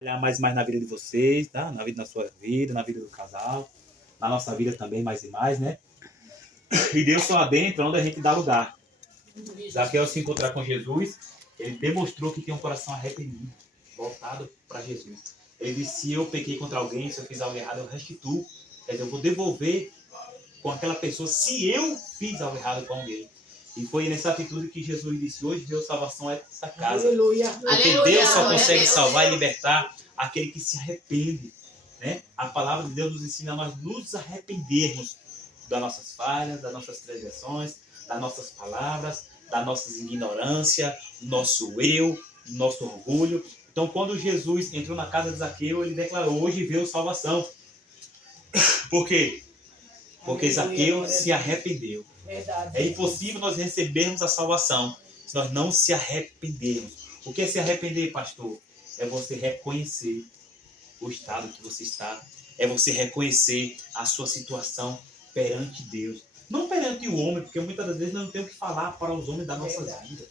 Olhar mais na vida de vocês, tá? Na sua vida, na vida do casal, na nossa vida também, mais e mais, né? E Deus só adentra onde a gente dá lugar. Zaqueu, ao se encontrar com Jesus, ele demonstrou que tem um coração arrependido, voltado para Jesus. Ele disse: se eu pequei contra alguém, se eu fiz algo errado, eu restituo. Quer dizer, eu vou devolver com aquela pessoa se eu fiz algo errado com alguém. E foi nessa atitude que Jesus disse: hoje Deus salvação é essa casa. Aleluia. Porque Aleluia. Deus só consegue salvar e libertar aquele que se arrepende. Né? A palavra de Deus nos ensina a nós nos arrependermos das nossas falhas, das nossas transgressões, das nossas palavras, das nossas ignorâncias, nosso eu, nosso orgulho. Então, quando Jesus entrou na casa de Zaqueu, ele declarou: hoje veio salvação. Por quê? Porque Zaqueu se arrependeu. É impossível nós recebermos a salvação se nós não se arrependermos. O que é se arrepender, pastor? É você reconhecer o estado que você está. É você reconhecer a sua situação perante Deus. Não perante o homem, porque muitas das vezes nós não temos que falar para os homens das nossas vidas.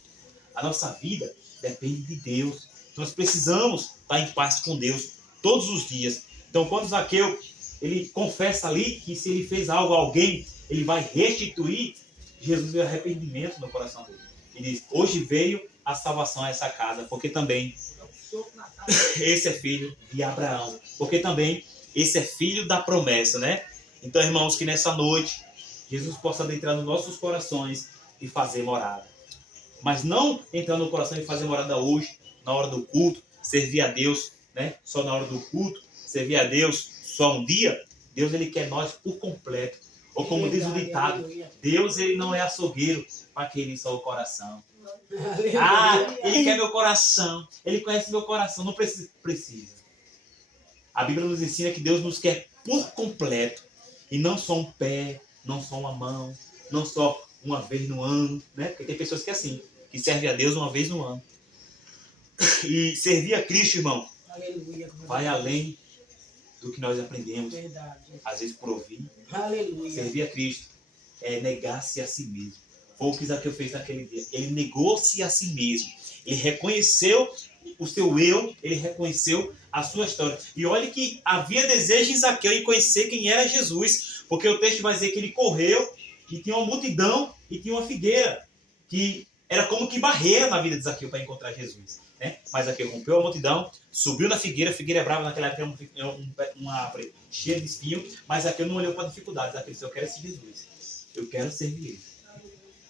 A nossa vida depende de Deus. Então nós precisamos estar em paz com Deus todos os dias. Então quando Zaqueu ele confessa ali que se ele fez algo a alguém, ele vai restituir. Jesus veio arrependimento no coração dele. Ele diz: hoje veio a salvação a essa casa, porque também esse é filho de Abraão, porque também esse é filho da promessa, né? Então, irmãos, que nessa noite Jesus possa entrar nos nossos corações e fazer morada. Mas não entrar no coração e fazer morada hoje, na hora do culto, servir a Deus, né? Só na hora do culto, servir a Deus só um dia. Deus, ele quer nós por completo. Ou como diz o ditado, Deus, ele não é açougueiro para querer só o coração. Ele quer meu coração, ele conhece meu coração, não precisa. A Bíblia nos ensina que Deus nos quer por completo, e não só um pé, não só uma mão, não só uma vez no ano, né? Porque tem pessoas que é assim, que servem a Deus uma vez no ano. E servir a Cristo, irmão, vai além do que nós aprendemos, às vezes por ouvir. Servir a Cristo é negar-se a si mesmo. Foi o que Zaqueu fez naquele dia. Ele negou-se a si mesmo. Ele reconheceu o seu eu, ele reconheceu a sua história. E olha que havia desejo em Zaqueu em conhecer quem era Jesus. Porque o texto vai dizer que ele correu e tinha uma multidão e tinha uma figueira, que era como que barreira na vida de Zaqueu para encontrar Jesus. Né? Mas Zaqueu rompeu a multidão, subiu na figueira. A figueira é brava, naquela época era uma árvore cheia de espinho. Mas Zaqueu não olhou para a dificuldade. Zaqueu disse: eu quero esse Jesus, eu quero servir ele.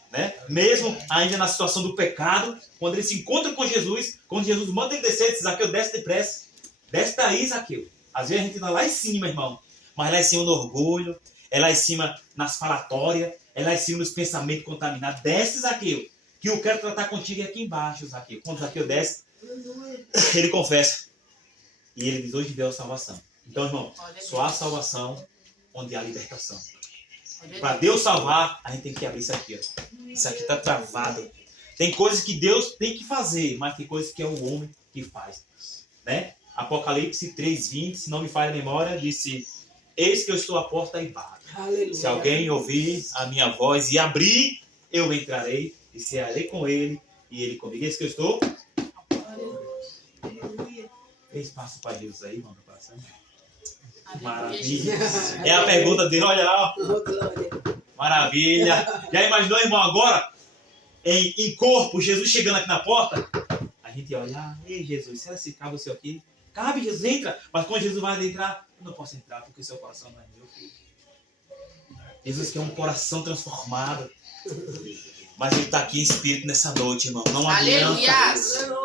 Né? Mesmo ainda na situação do pecado, quando ele se encontra com Jesus, quando Jesus manda ele descer, ele diz: Zaqueu, desce depressa, desce daí, Zaqueu. Às vezes a gente está lá em cima, irmão, mas lá em cima no orgulho, é lá em cima nas falatórias, é lá em cima nos pensamentos contaminados. Desce, Zaqueu, que eu quero tratar contigo aqui embaixo, Zaqueu. Quando Zaqueu desce, ele confessa e ele diz: hoje veio a salvação. Então, irmão, só há salvação onde há libertação. Para Deus salvar, a gente tem que abrir isso aqui. Ó. Isso aqui está travado. Tem coisas que Deus tem que fazer, mas tem coisas que é o homem que faz. Né? Apocalipse 3:20, se não me falha a memória, disse: eis que eu estou à porta e bato. Se alguém ouvir a minha voz e abrir, eu entrarei e cearei com ele e ele comigo. Eis que eu estou. Tem espaço para Deus aí, irmão, no coração? Maravilha. É a pergunta dele, olha lá. Maravilha. Já imaginou, irmão, agora? Em corpo, Jesus chegando aqui na porta. A gente olha: ei, Jesus, será que cabe o seu aqui? Cabe, Jesus, entra. Mas quando Jesus vai entrar, eu não posso entrar porque seu coração não é meu, filho. Jesus quer um coração transformado. Mas ele está aqui em espírito nessa noite, irmão. Não adianta.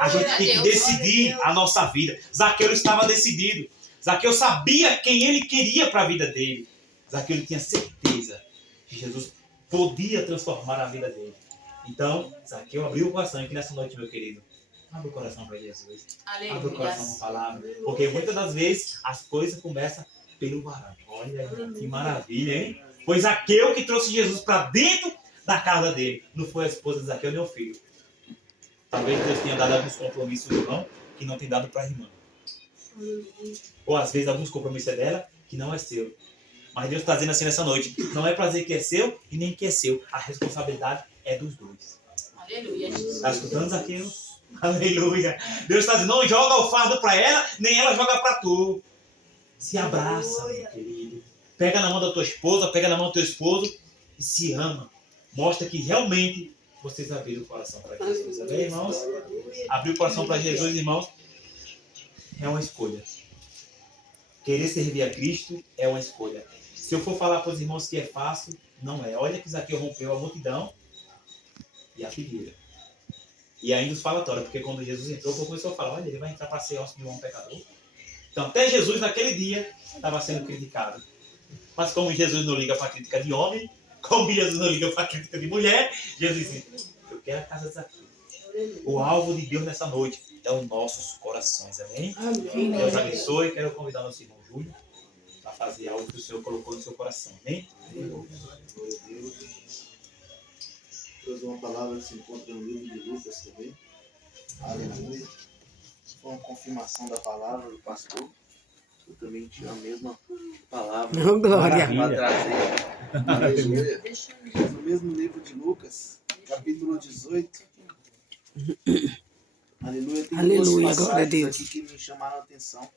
A gente tem que decidir a nossa vida. Zaqueu estava decidido. Zaqueu sabia quem ele queria para a vida dele. Zaqueu ele tinha certeza que Jesus podia transformar a vida dele. Então, Zaqueu abriu o coração. E que nessa noite, meu querido, abre o coração para Jesus. Aleluia. Abre o coração para a palavra. Porque muitas das vezes as coisas começam pelo varão. Olha que maravilha, hein? Foi Zaqueu que trouxe Jesus para dentro da casa dele. Não foi a esposa de Zaqueu nem o filho. Talvez Deus tenha dado alguns compromissos ao irmão que não tem dado para a irmã. Ou às vezes alguns compromissos é dela que não é seu. Mas Deus está dizendo assim nessa noite: não é para dizer que é seu e nem que é seu. A responsabilidade é dos dois. Aleluia. Está escutando, Zaqueu? Aleluia. Deus está dizendo, não joga o fardo para ela, nem ela joga para tu. Se abraça, meu querido. Pega na mão da tua esposa, pega na mão do teu esposo e se ama. Mostra que realmente vocês abriram o coração para Jesus. Amém, irmãos? Abrir o coração para Jesus, irmãos, é uma escolha. Querer servir a Cristo é uma escolha. Se eu for falar para os irmãos que é fácil, não é. Olha que Zaqueu rompeu a multidão e a figueira. E ainda os falatórios, porque quando Jesus entrou, o povo começou a falar, olha, ele vai entrar para ser hóspede de um pecador. Então, até Jesus, naquele dia, estava sendo criticado. Mas como Jesus não liga para a crítica de homem, como Jesus não liga para a crítica de mulher, Jesus disse, eu quero a casa de Zaqueu. O alvo de Deus nessa noite é os nossos corações, amém? Amém. Deus abençoe. Quero convidar nosso irmão Júlio para fazer algo que o Senhor colocou no seu coração, amém? Glória a Deus. Trouxe uma palavra que se encontra no livro de Lucas também. Aleluia. Foi uma confirmação da palavra do pastor. Eu também tinha a mesma palavra. Oh, glória. Para trazer. Aleluia. No mesmo livro de Lucas, capítulo 18. Aleluia. Tem Aleluia, duas glória a Deus. passagens aqui que me chamaram a atenção.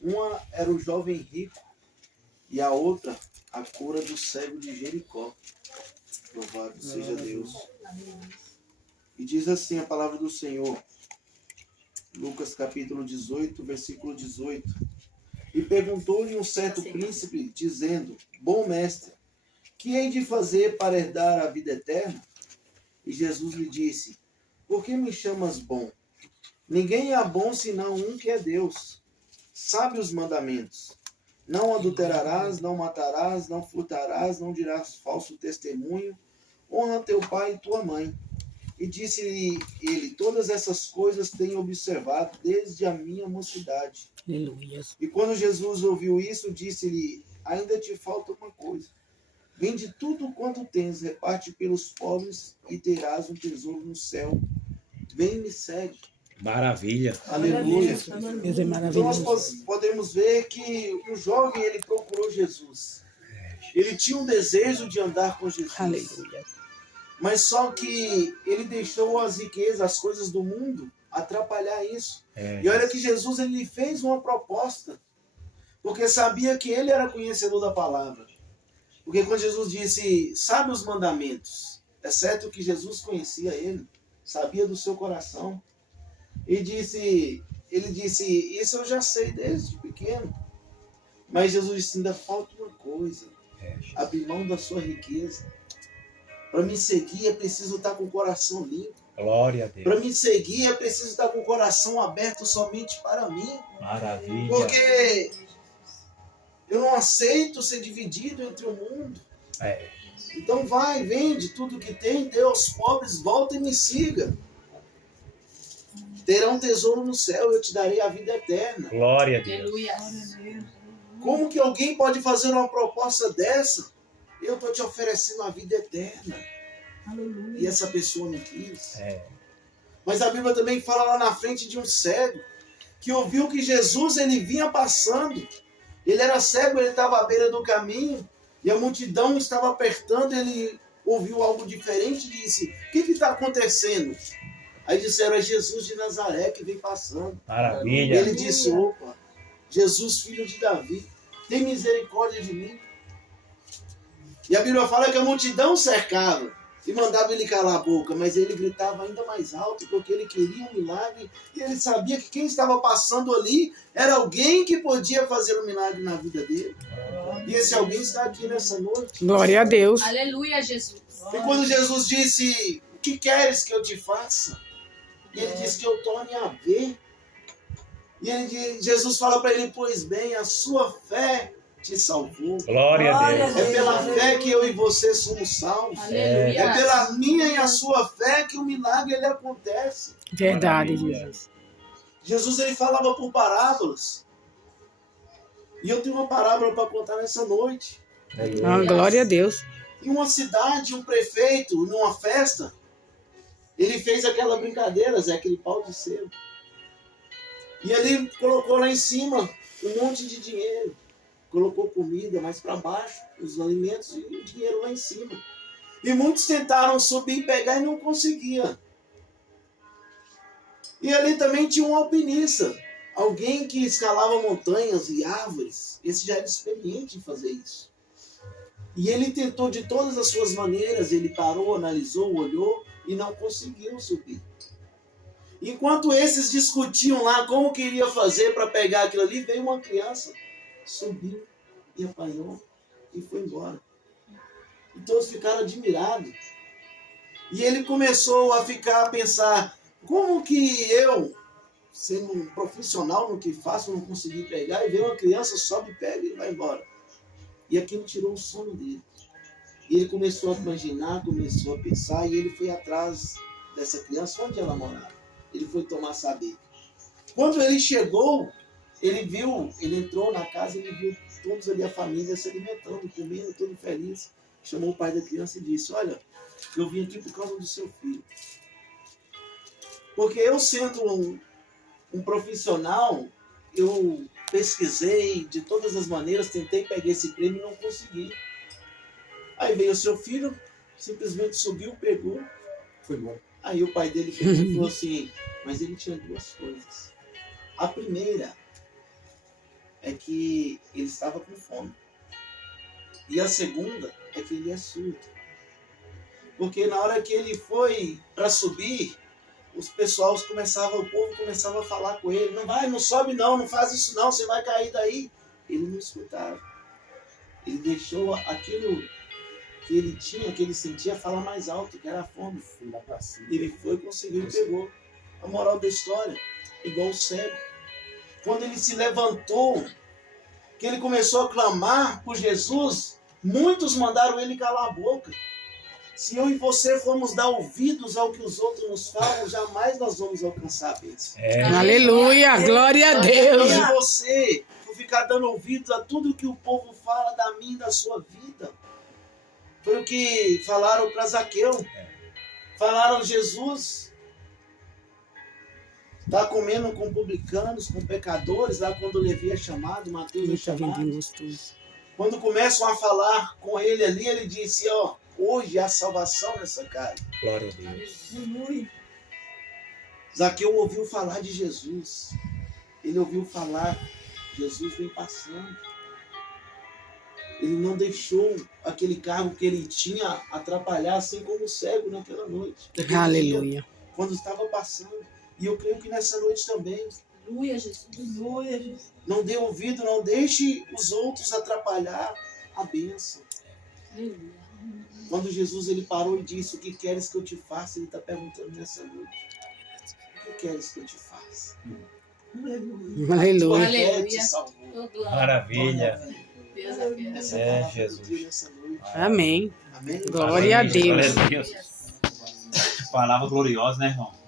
Uma era o jovem rico e a outra a cura do cego de Jericó. Louvado seja Deus. E diz assim a palavra do Senhor. Lucas capítulo 18, versículo 18. E perguntou-lhe um certo príncipe, dizendo, bom mestre, que hei de fazer para herdar a vida eterna? E Jesus lhe disse, por que me chamas bom? Ninguém é bom senão um que é Deus. Sabe os mandamentos. Não adulterarás, não matarás, não furtarás, não dirás falso testemunho. Honra teu pai e tua mãe. E disse-lhe ele, todas essas coisas tenho observado desde a minha mocidade. Aleluia. E quando Jesus ouviu isso, disse-lhe, ainda te falta uma coisa. Vende tudo quanto tens, reparte pelos pobres e terás um tesouro no céu. Vem e me segue. Maravilha. Aleluia. Deus é Então maravilhoso. nós podemos ver que o jovem, ele procurou Jesus. Ele tinha um desejo de andar com Jesus. Aleluia. Mas só que ele deixou as riquezas, as coisas do mundo, atrapalhar isso. E olha que Jesus, ele lhe fez uma proposta. Porque sabia que ele era conhecedor da palavra. Porque quando Jesus disse, sabe os mandamentos, é certo que Jesus conhecia ele, sabia do seu coração. E ele disse, isso eu já sei desde pequeno. Mas Jesus disse, ainda falta uma coisa, abrir mão da sua riqueza. Para me seguir é preciso estar com o coração limpo. Glória a Deus. Para me seguir é preciso estar com o coração aberto somente para mim. Maravilha. Porque eu não aceito ser dividido entre o mundo. Então vai, vende tudo que tem, dê aos pobres, volta e me siga. Terá um tesouro no céu, eu te darei a vida eterna. Glória a Deus. Como que alguém pode fazer uma proposta dessa? Eu estou te oferecendo a vida eterna. Aleluia. E essa pessoa não quis. Mas a Bíblia também fala lá na frente de um cego, que ouviu que Jesus ele vinha passando. Ele era cego, ele estava à beira do caminho, e a multidão estava apertando, ele ouviu algo diferente e disse, o que está acontecendo? Aí disseram, é Jesus de Nazaré que vem passando. Maravilha. E ele disse, opa, Jesus filho de Davi, tem misericórdia de mim. E a Bíblia fala que a multidão cercava e mandava ele calar a boca, mas ele gritava ainda mais alto porque ele queria um milagre e ele sabia que quem estava passando ali era alguém que podia fazer um milagre na vida dele. E esse alguém está aqui nessa noite. Glória a Deus. Aleluia, Jesus. E quando Jesus disse, o que queres que eu te faça? E ele disse que eu torne a ver. E Jesus fala para ele, pois bem, a sua fé te salvou. Glória a Deus. É pela fé que eu e você somos salvos. Aleluia. É pela minha e a sua fé que o milagre ele acontece. Verdade, Maravilha. Jesus. Jesus ele falava por parábolas. E eu tenho uma parábola para contar nessa noite. Ah, glória a Deus. Em uma cidade, um prefeito, numa festa, ele fez aquela brincadeira, Zé, aquele pau de sebo. E ele colocou lá em cima um monte de dinheiro. Colocou comida mais para baixo, os alimentos e o dinheiro lá em cima. E muitos tentaram subir e pegar e não conseguiam. E ali também tinha um alpinista, alguém que escalava montanhas e árvores. Esse já era experiente em fazer isso. E ele tentou de todas as suas maneiras, ele parou, analisou, olhou e não conseguiu subir. Enquanto esses discutiam lá como que iria fazer para pegar aquilo ali, veio uma criança, subiu e apanhou e foi embora. E todos ficaram admirados. E ele começou a pensar, como que eu, sendo um profissional no que faço, não consegui pegar, e veio uma criança, sobe, pega e vai embora. E aquilo tirou o sono dele. E ele começou a imaginar, começou a pensar, e ele foi atrás dessa criança, onde ela morava. Ele foi tomar saber. Quando ele chegou, ele entrou na casa, ele viu todos ali, a família se alimentando, comendo, todo feliz. Chamou o pai da criança e disse, olha, eu vim aqui por causa do seu filho. Porque eu sendo um profissional, eu pesquisei de todas as maneiras, tentei pegar esse prêmio e não consegui. Aí veio o seu filho, simplesmente subiu, pegou, foi embora. Aí o pai dele falou assim, mas ele tinha duas coisas. A primeira é que ele estava com fome. E a segunda é que ele é surdo. Porque na hora que ele foi para subir, o povo começava a falar com ele, não sobe não, não faz isso não, você vai cair daí. Ele não escutava. Ele deixou aquilo que ele tinha, que ele sentia, falar mais alto, que era a fome. Ele foi, conseguiu e pegou. A moral da história, igual o cego. Quando ele se levantou, que ele começou a clamar por Jesus, muitos mandaram ele calar a boca. Se eu e você formos dar ouvidos ao que os outros nos falam, jamais nós vamos alcançar a bênção. Aleluia, glória a Deus. Se você for ficar dando ouvidos a tudo que o povo fala da mim, da sua vida, foi o que falaram para Zaqueu. Falaram, Jesus está comendo com publicanos, com pecadores, lá quando Levi é chamado, Mateus é chamado. Quando começam a falar com ele ali, ele disse, ó, hoje há salvação nessa casa. Glória a Deus. Zaqueu ouviu falar de Jesus. Ele ouviu falar, Jesus vem passando. Ele não deixou aquele cargo que ele tinha atrapalhar, assim como o cego naquela noite. Aleluia. Dia, quando estava passando. E eu creio que nessa noite também. Aleluia, Jesus. Aleluia, Jesus. Não dê ouvido, não deixe os outros atrapalhar a bênção. Aleluia. Quando Jesus ele parou e disse, o que queres que eu te faça? Ele está perguntando nessa noite. O que queres que eu te faça? Aleluia. Aleluia. Maravilha. Jesus. Amém. Amém. Glória a Deus. Glória a Deus. Palavra gloriosa, né, irmão?